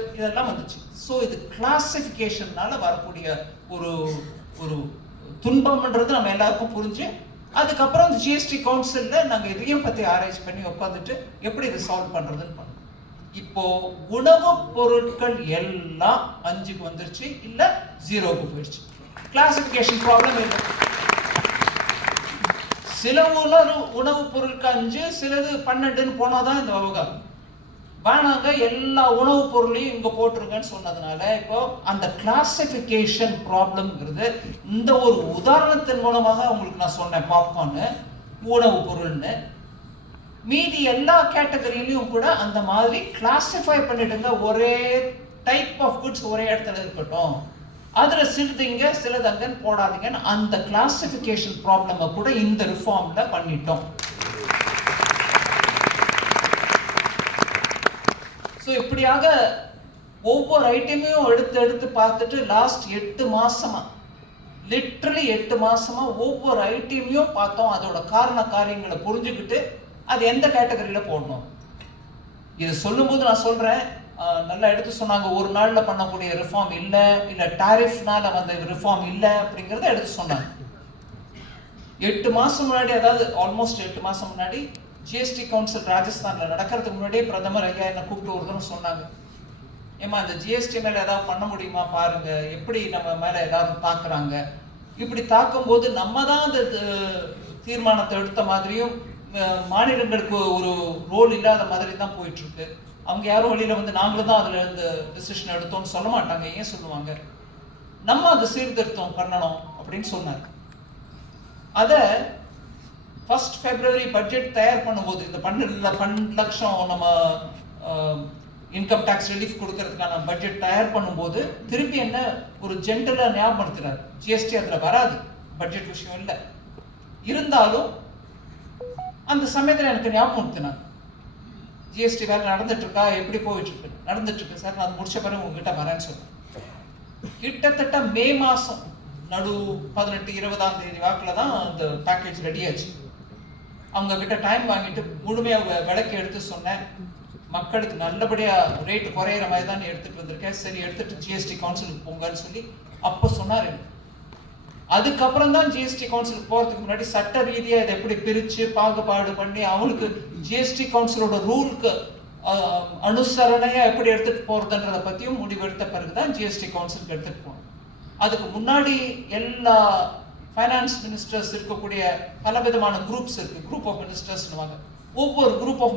இதெல்லாம் வந்துச்சு. ஸோ இது கிளாசிஃபிகேஷன்னால வரக்கூடிய ஒரு ஒரு துன்பம்ன்றது நம்ம எல்லாருக்கும் புரிஞ்சு, அதுக்கப்புறம் இந்த ஜிஎஸ்டி கவுன்சில்ல நாங்கள் இதையும் பற்றி ஆராய்ச்சி பண்ணி உட்காந்துட்டு எப்படி இதை சால்வ் பண்ணுறதுன்னு பண்ணோம். இப்போ உணவுப் பொருட்கள் எல்லாம் 5க்கு வந்துருச்சு, இல்லை 0க்கு போயிடுச்சு. கிளாசிஃபிகேஷன் ப்ராப்ளம் இல்லை. சில உணவுப் பொருட்கள் 5, சிலது 12ன்னு போனாதான் இந்த விவகாரம். வேணாங்க எல்லா உணவுப் பொருளையும் இங்க போட்டுருங்கன்னு சொன்னதுனால இப்போ அந்த கிளாசிபிகேஷன் ப்ராப்ளம்ங்கிறது இந்த ஒரு உதாரணத்தின் மூலமாக உங்களுக்கு நான் சொன்னேன். பாப்கார்னு உணவு பொருள்னு, மீதி எல்லா கேட்டகரியிலையும் கூட அந்த மாதிரி கிளாசிஃபை பண்ணிட்டுங்க. ஒரே டைப் ஆஃப் குட்ஸ் ஒரே இடத்துல இருக்கட்டும், அதுல சிலதுங்க சிலதங்கன்னு போடாதீங்கன்னு அந்த கிளாசிபிகேஷன் ப்ராப்ளமை கூட இந்த ரிஃபார்ம்ல பண்ணிட்டோம். ஸோ இப்படியாக ஒவ்வொரு ஐட்டமையும் எடுத்து பார்த்துட்டு லாஸ்ட் 8 மாசமா, லிட்ரலி 8 மாசமா ஒவ்வொரு ஐட்டமையும் பார்த்தோம். அதோட காரண காரியங்களை புரிஞ்சுக்கிட்டு அது எந்த கேட்டகரியில போடணும். இது சொல்லும்போது நான் சொல்றேன், நல்லா எடுத்து சொன்னாங்க. ஒரு நாள்ல பண்ணக்கூடிய ரிஃபார்ம் இல்லை, இல்லை டாரிஃப்னால வந்த ரிஃபார்ம் இல்லை அப்படிங்கிறத எடுத்து சொன்னாங்க. 8 மாசம் முன்னாடி, அதாவது ஆல்மோஸ்ட் 8 மாசம் முன்னாடி ஜிஎஸ்டி கவுன்சில் ராஜஸ்தான்ல நடக்கிறதுக்கு முன்னாடியே பிரதமர் ஐயா என்ன கூப்பிட்டு ஒரு தடவை சொன்னாங்க, ஏமா இந்த ஜிஎஸ்டி மேல ஏதாவது பண்ண முடியுமா பாருங்க, எப்படி நம்ம மேல ஏதாவது தாக்குறாங்க. இப்படி தாக்கும் போது நம்ம தான் அந்த தீர்மானத்தை எடுத்த மாதிரியும் மாநிலங்களுக்கு ஒரு ரோல் இல்லாத மாதிரி தான் போயிட்டு இருக்கு. அவங்க யாரும் வெளியில வந்து நாங்களும் தான் அதுல இந்த டிசிஷன் எடுத்தோம்னு சொல்ல மாட்டாங்க. ஏன் சொல்லுவாங்க? நம்ம அதை சீர்திருத்தம் பண்ணணும் அப்படின்னு சொன்னாங்க. அதை 1 February பட்ஜெட் தயார் பண்ணும்போது இந்த 12 லட்சம் நம்ம இன்கம் டாக்ஸ் ரிலீஃப் கொடுக்கறதுக்கான பட்ஜெட் தயார் பண்ணும்போது திருப்பி என்ன ஒரு ஜென்டலா ஞாபகப்படுத்துறாரு, ஜிஎஸ்டி அதுல வராது, பட்ஜெட் விஷயம் இல்லை. இருந்தாலும் அந்த சமயத்தில் எனக்கு ஞாபகப்படுத்தினாங்க, ஜிஎஸ்டி வேலை நடந்துட்டு இருக்கா, எப்படி போயிட்டு இருக்கு? நடந்துட்டு இருக்கு சார், நான் முடிச்ச பிறகு உங்ககிட்ட வரேன்னு சொன்னேன். கிட்டத்தட்ட மே மாசம் நடு 18-20ஆம் தேதி வாக்கில் தான் அந்த பேக்கேஜ் ரெடி ஆச்சு. அவங்க கிட்ட டைம் வாங்கிட்டு முழுமையாக விளக்கி எடுத்து சொன்னேன், மக்களுக்கு நல்லபடியா ரேட் குறையிற மாதிரி தான் எடுத்துட்டு வந்திருக்கேன், சரி எடுத்துட்டு ஜிஎஸ்டி கவுன்சிலுக்கு போங்கன்னு சொல்லி அப்போ சொன்னாரு. அதுக்கப்புறம் தான் ஜிஎஸ்டி கவுன்சிலுக்கு போறதுக்கு முன்னாடி சட்ட ரீதியா இதை எப்படி பிரிச்சு பாகுபாடு பண்ணி அவங்களுக்கு ஜிஎஸ்டி கவுன்சிலோட ரூலுக்கு அனுசரணையா எப்படி எடுத்துட்டு போறதுன்றதை பத்தியும் முடிவெடுத்த பிறகுதான் ஜிஎஸ்டி கவுன்சிலுக்கு எடுத்துட்டு போனோம். அதுக்கு முன்னாடி எல்லா ஃபைனான்ஸ் மினிஸ்டர்ஸ் இருக்கக்கூடிய பலவிதமான குரூப்ஸ் இருக்கு, குரூப் ஆஃப் மினிஸ்டர்ஸ். ஒவ்வொரு குரூப் ஆஃப்